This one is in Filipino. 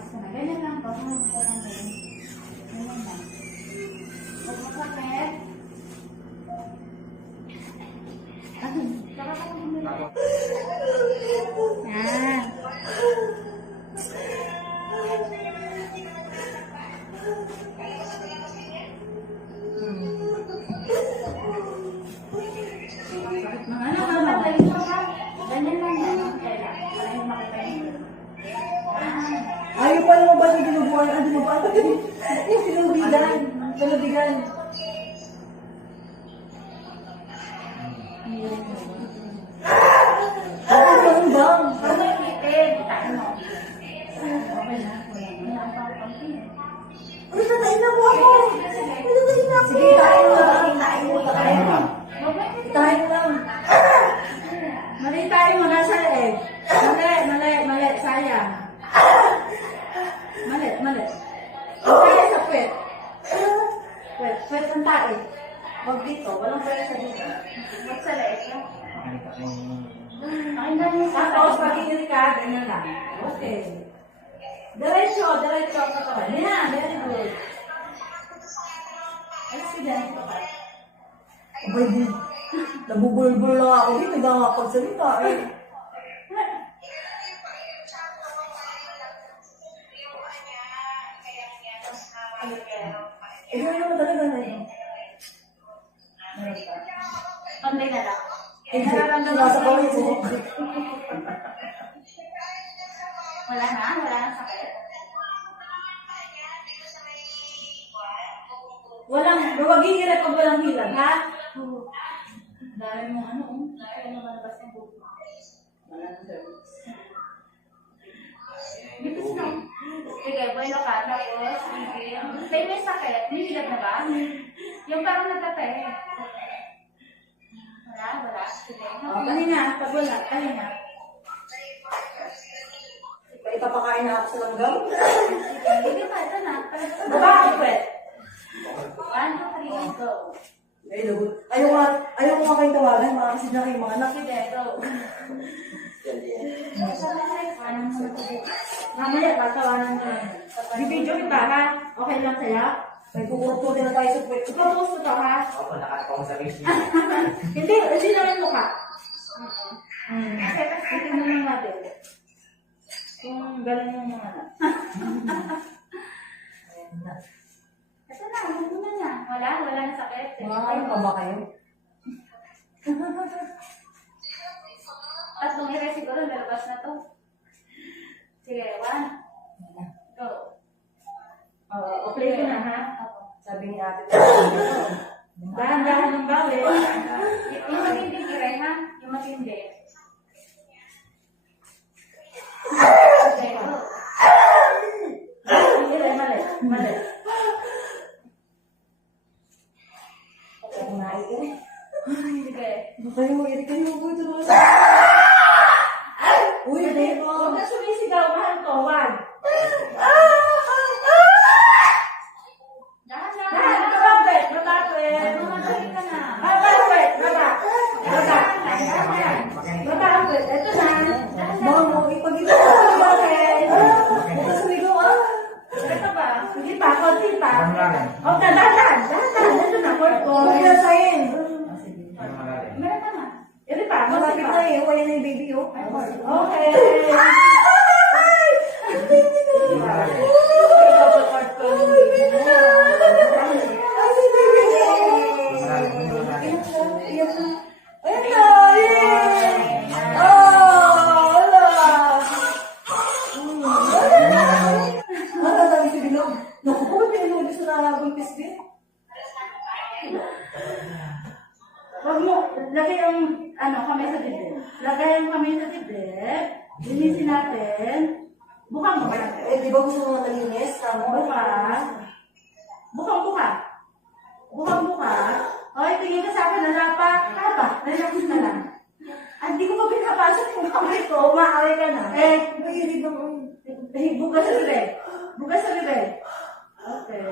Relax ka na. Ganyan lang ba? Ganyan lang. Ganyan lang. Huwag masakit. Yan. Ano ba ba? Ganyan lang yan. Para yung makita yun. Ayaw pa naman ba yung dinubuhan? Ano mo ba? Yung tinubigan. Tinubigan. Ano ba yung bang? Pag may kitin, tayo mo. Okay na. Wala pa ako konti. Uy, natayin na mo ako. Uy, natayin na ako. Sige, tayo lang. Tayo mo. Tayo mo. Tayo lang. Mali tayo mo nasa leeg. Mali. Sayang. Mali. Tayo sa puwet. Puwet ang tayo. Huwag dito. Walang presa dito. Huwag sa leeg. Tapos pag-iiri ka, ganyan lang. Okay. Diretso ka pa. Yan, very good. Accident ka pa. Abay, di. Nabubulbul lang ako dito. Hindi nga pagsalita eh. Eh, gano'n naman talaga na yun. Konti na lang. Eh, nasa kawin mo. Wala na sakit. Huwag hihirat o walang hilang, ha? Dahil mo dahil mo malabas ng buko. Wala nang gawin. Bitis na. Sige, bueno ka, tapos, may sakit, nililag na ba? Yung parang nagtatay. Wala. Sige. Kanina, pag wala, kanina. Ipapakain na ako sa langgam. Sige pa, ito na. Baba ako, Pwet. 1, 2, 3, go. Ay, lagot. Ayaw ko nga kayong tawagan. Makakasid na kayong mga anak. Sige, go. Mamaya, tatawanan mo. Bibidyo kita, ha? Okay lang sa'yo? May kukuruputin na tayo sa puwet. Ipapos mo to, ha? Ako, nakakapang sa rin Hindi naman mukha. Kasi, titignan lang natin. Kung galing yung mga anak. Ito na, huwag mo na niya. Wala na sakit. Makakain pa ba kayo? Tapos kung i-rest siguro, lalabas na to. Sige, 1. Go. Okay ko na, ha? Sabi ni ate. Dahan-dahan ng bawal. Yung matinding iray, ha? Yung matindi. Okay, go. Yung iray, mali. Ako naiirit. Sige. Kayo, irit kayo. Uy, Huwag dito. na sumisigaw, mahal ko. Wag. Dahan, kababit. Bababit. Mamagaling ka na. Bababit. Baba. Bababit. Ito na. Mamo, ipag-ito ka. Bakit? Huwag ka sumigaw ah. Ito ba? Hindi pa. Konti pa. Dahan. Okay, dahan. Ito na. Word ko. Huwag pinasayin. Meron ka na. Ito pa. Konti Malapit pa. na eh. Wala na yung baby oh. Okay. Ayan na! Yay! Oh! Wala! Sabi si Bilog. Naku po, pinulog sa nakabuntis din. Huwag mo, lagay ang, kamay sa dibdib. Lagay ang kamay sa dibdib. Linisin natin. Buka mo. Eh, di ba gusto mo malinis? Buka. Bukang-buka. Okay, tingin ka sa akin, nalapa. Haba, relax na lang. Hindi ko pa pinapasok yung kamay ko. Umaaway ka na. May irid naman. Buka sa bibig. Okay.